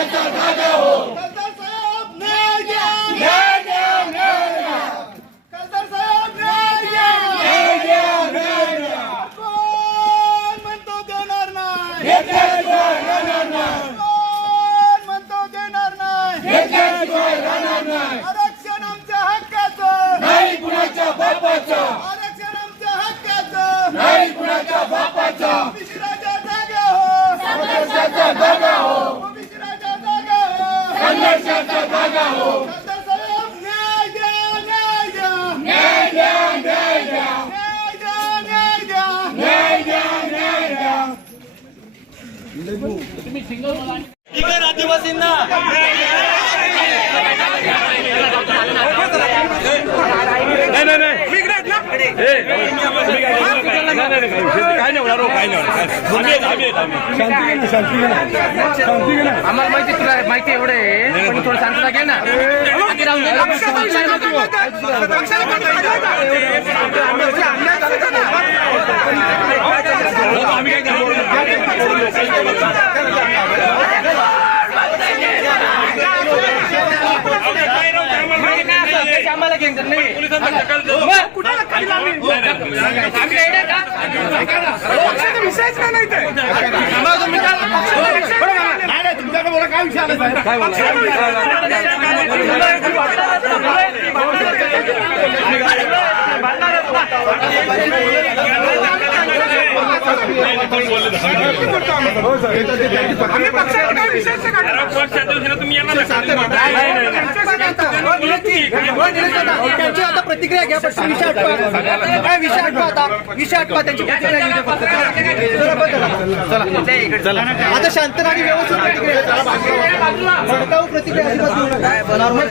Essa vaga आम्हाला माहिती तुला माहिती एवढे पण थोडं शांतता घे ना आम्हाला घेणार नाही तुमच्याकडे बोला काय विचारलं काय आता प्रतिक्रिया घ्या पण विषय आठवा विषय आठवा आता विषय आठवा त्यांची प्रतिक्रिया चला आता व्यवस्थित प्रतिक्रिया प्रतिक्रिया